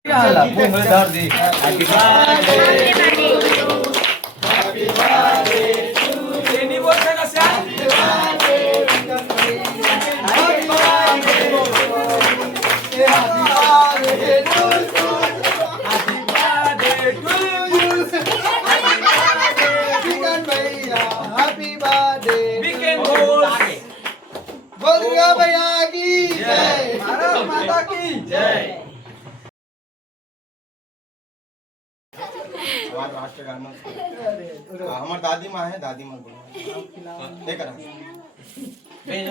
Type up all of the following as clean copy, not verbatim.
भैया की जय, भारत माता की जय। राष्ट्रगान हमार दादी माँ है, दादी माँ बोलो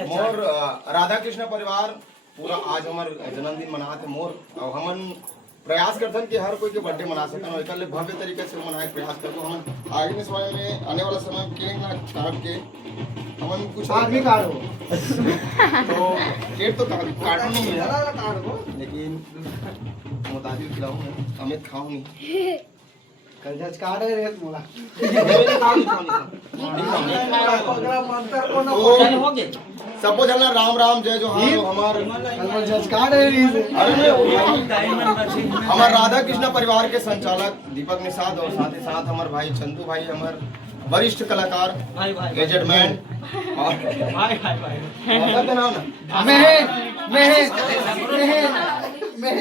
मोर राधा कृष्ण परिवार पूरा आज हमार जन्मदिन मनाते मोर और हमन प्रयास करथन कि हर कोई के बर्थडे मना सकन और एकले भव्य तरीके से मनाए प्रयास करतो। हमन आगे के समय में आने वाला समय में केक ना काट के हमन कुछ आदमी काटो तो केक तो काटो नहीं है लेकिन मुताबिक खिलाऊं मैं अमित खाऊं नहीं कल जज काट रे मोला सबको चलना राम राम जय जोहार हमार जज काट रे हमार राधा कृष्ण परिवार के संचालक दीपक निषाद और साथ ही साथ हमारे भाई चंदू भाई हमार वरिष्ठ कलाकार एजेड मैन और सबका नाम ना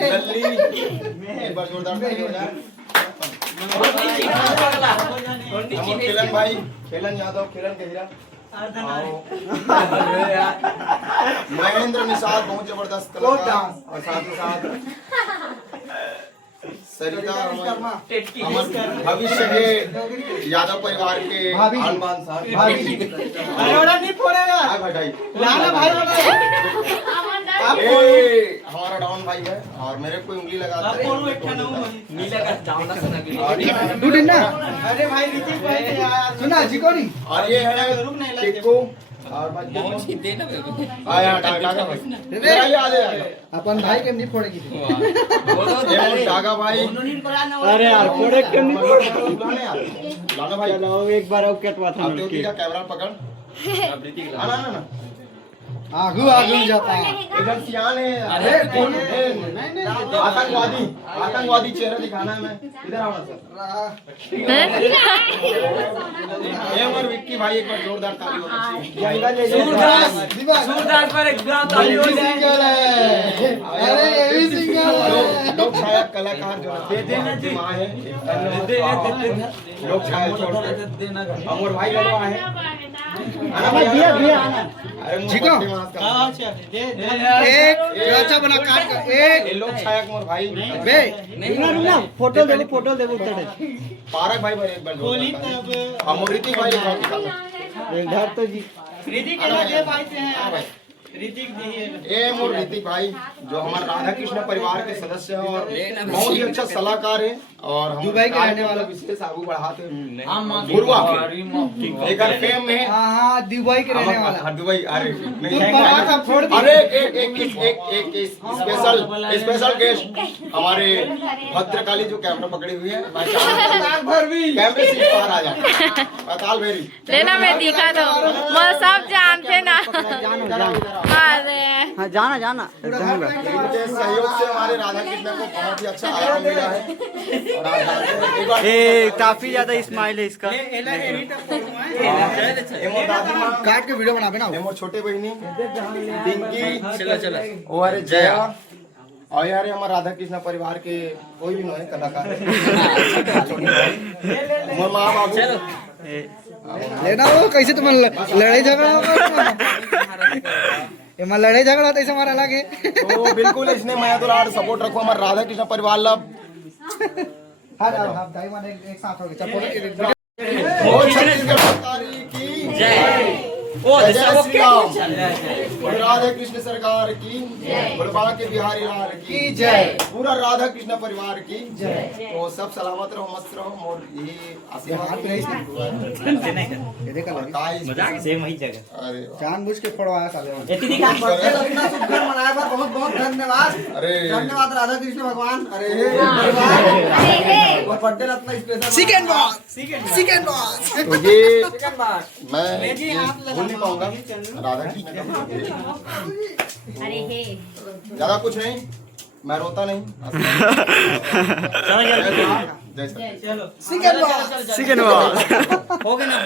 लल्ली एक बार जोरदार ताली हो जाए। खेलन भाई खेलन यादव खेलन गहिरा महेंद्र निषाद बहुत जबरदस्त कलाकार और साथ ही साथ सरिता हमारे भविष्य के यादव परिवार के आनबान साहब नहीं फोड़े यार लाला भाई हमारा डाउन भाई है और मेरे को उंगली लगाता है अरे भाई ऋतिक भाई यार सुना जिकोनी और ये है टिक्कू और आया टागा भाई अपन भाई के नहीं फोड़ेगी टागा भाई अरे यार फोड़े के नहीं लाना भाई एक बार और कटवा था कैमरा पकड़ ना ना ना आगू जाता है इधर सियान है। अरे आतंकवादी चेहरा दिखाना है मैं इधर आओ ना सर ये हमारे विक्की भाई एक बार जोरदार ताली होनी चाहिए। सूरदास पर एक ताली हो जाए। अरे ये भी सिंगल है लोक छाया कलाकार जो माँ है लोक छाया अमर भाई गलवा है दिया ठीक है एक अच्छा बना काट कर एक लोक छाया कुमार भाई बे ना फोटो दे उतर पारक भाई एक बार अमर ऋतिक भाई इधर तो जी ऋतिक भाई से हैं ये मोर ऋतिक भाई जो हमारे राधा कृष्ण परिवार के सदस्य हैं और बहुत ही अच्छा सलाहकार है और हम दुबई के रहने वाला विशेष आगू बढ़ाते हैं गुरुआ एक फेम में हां दुबई के रहने वाला दुबई अरे छोड़ अरे एक स्पेशल गेस्ट हमारे भद्रकाली जो कैमरा पकड़ी हुई है कैमरे से पार आ जाए अकाल भेरी लेना मैं दिखा दो वो सब जानते ना अरे हाँ जाना इनके सहयोग से हमारे राधा कृष्ण को बहुत ही अच्छा आयाम मिला है ए काफी ज्यादा स्माइल है इसका काट के वीडियो बना ना मोर छोटे बहनी पिंकी चलो और जया और यार हमारे राधा कृष्ण परिवार के कोई भी नहीं कलाकार मोर माँ बाबू लेना वो कैसे तुम लड़ाई झगड़ा होगा लड़ाई झगड़ा होता है हमारा अलग है तो बिल्कुल इसने मैं तो लाड सपोर्ट रखो हमारे राधा कृष्ण परिवार ला एक साथ हो गए राधा कृष्ण सरकार की बड़बा के बिहारी लाल की जय पूरा राधा कृष्ण परिवार की जय। तो सब सलामत रहो मस्त रहो मोर यही आशीर्वाद जानबूझ के फोड़वाया साले बहुत बहुत धन्यवाद अरे धन्यवाद राधा कृष्ण भगवान अरे सेकंड बॉस तो ये मैं भूल नहीं पाऊंगा राधा कृष्ण का ज्यादा कुछ नहीं मैं रोता नहीं। जय श्री राम। चलो Second one. हो गया ना।